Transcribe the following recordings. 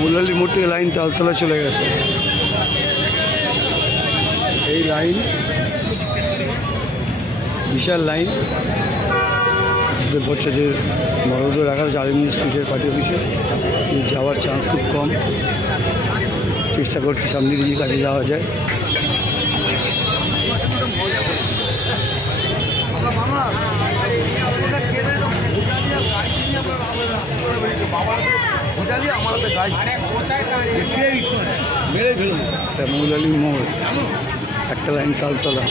মৌলালী মোড় থেকে লাইন তালতলা চলে গেছে। এই লাইন বিশাল লাইন পড়ছে যে বড়দের রাখা হচ্ছে আলিমগঞ্জ স্ট্রিটের পার্টি অফিসে। যাওয়ার চান্স খুব কম, চেষ্টা করছি সামনে দিকে কাছে যাওয়া যায়। মৌলালী মোড় একটা লাইন তালতলা।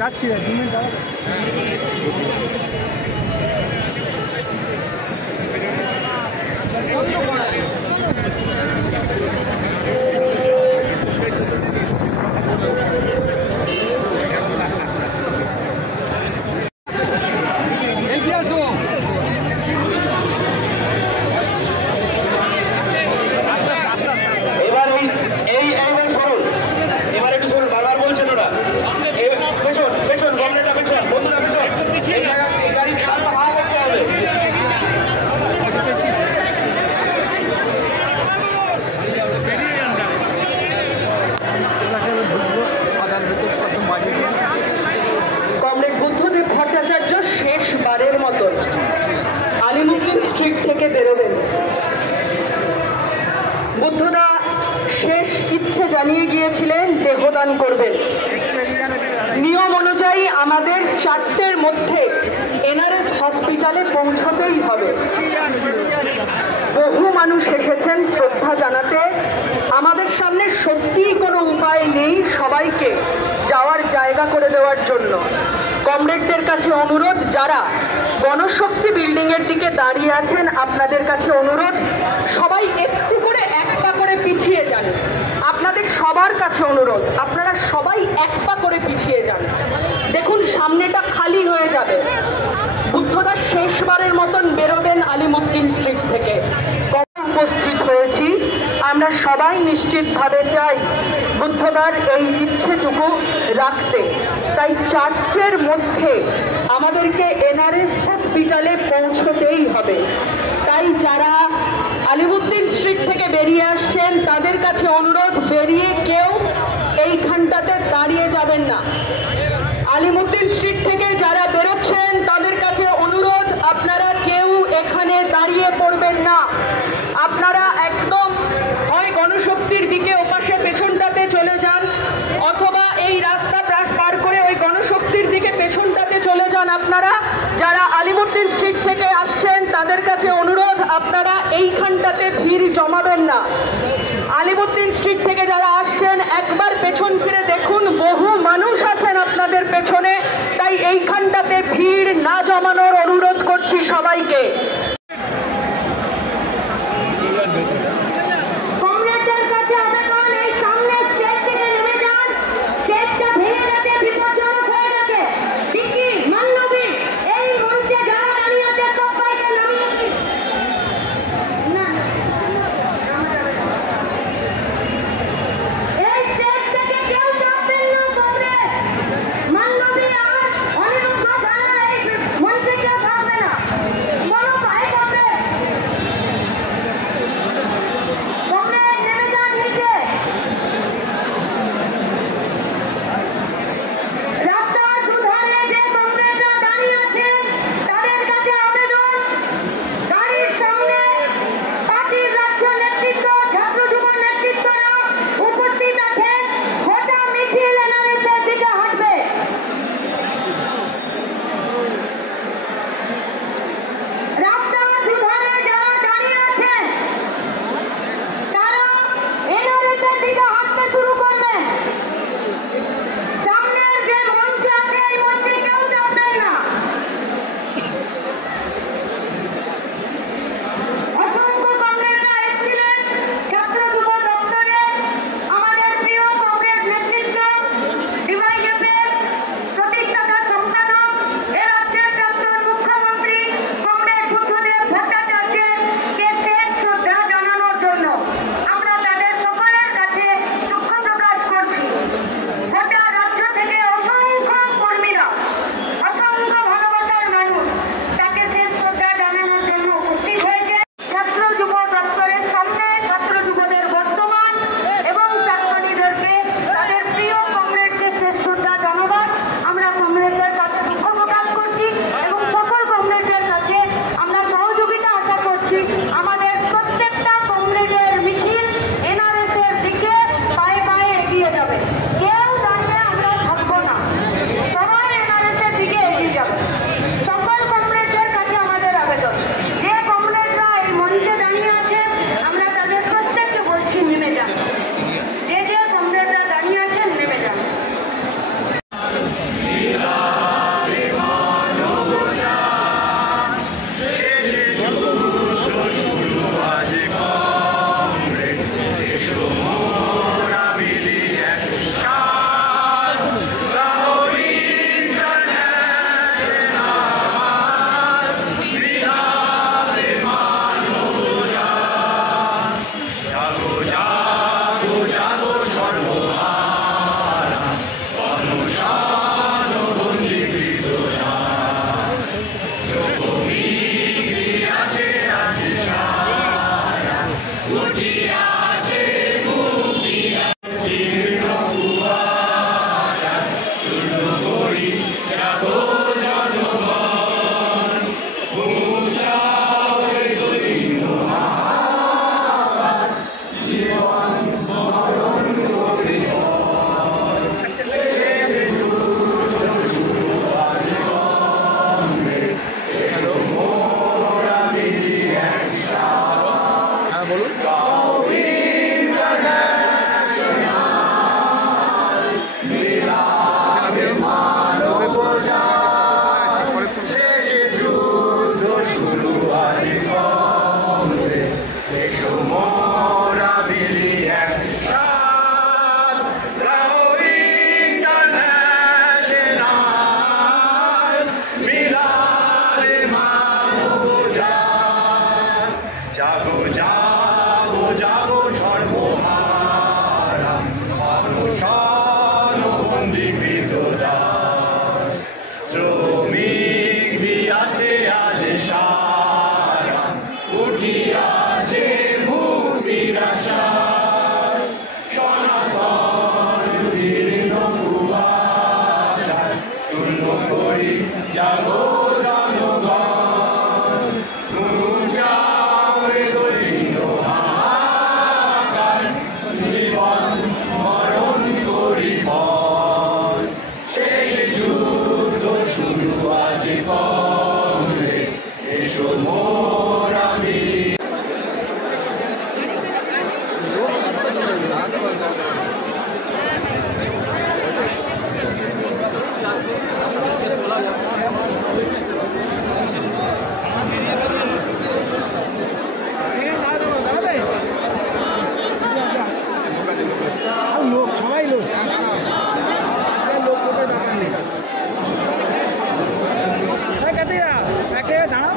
যাচ্ছি 2 মিনিট থেকে বেরোবেন। বুদ্ধদা শেষ ইচ্ছে জানিয়ে গিয়েছিলেন দেহদান করবেন। নিয়ম অনুযায়ী আমাদের 4টের মধ্যে এনআরএস হসপিটালে পৌঁছতেই হবে। বহু মানুষ এসেছেন শ্রদ্ধা জানাতে। আমাদের সামনে সত্যিই কোনো উপায় নেই সবাইকে যাওয়ার জায়গা করে দেওয়ার জন্য। কমরেডদের কাছে অনুরোধ, যারা গণশক্তি বিল্ডিং এর দিকে দাঁড়িয়ে আছেন, আপনাদের কাছে অনুরোধ, সবাই একটু করে 1 পা করে পিছিয়ে যান। আপনাদের সবার কাছে অনুরোধ, আপনারা সবাই 1 পা করে পিছিয়ে যান। দেখুন সামনেটা খালি হয়ে যাবে। বুদ্ধদা শেষবারের মতন বেরোবেন আলিমুদ্দিন স্ট্রিট থেকে। উপস্থিত হয়েছি, আমরা সবাই নিশ্চিতভাবে চাই বুদ্ধদার এই ইচ্ছেটুকু রাখতে। তাই 4টের মধ্যে আমাদেরকে এনআরএস হসপিটালে পৌঁছতেই হবে। তাই যারা আলিমুদ্দিন স্ট্রিট থেকে বেরিয়ে আসছেন তাদের কাছে অনুরোধ, বেরিয়ে কেউ এইখানটাতে দাঁড়িয়ে যাবেন না। আলিমুদ্দিন চান আপনারা যারা আলিমুদ্দিন স্ট্রিট থেকে আসছেন তাদের কাছে অনুরোধ, আপনারা এইখানটাতে ভিড় জমাবেন না। আলিমুদ্দিন স্ট্রিট থেকে যারা আসছেন একবার পেছন ফিরে দেখুন, বহু মানুষ আছেন আপনাদের পেছনে, তাই এইখানটাতে ভিড় না জমানোর অনুরোধ করছি সবাইকে। যে কমরেড এসো মোরা মিলি লোক সবাই লোক দাঁড়াও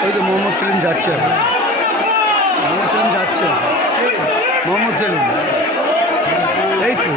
ওই তো মোহাম্মদ সেলিম যাচ্ছে এখন মোহাম্মদ সেলিম এই তো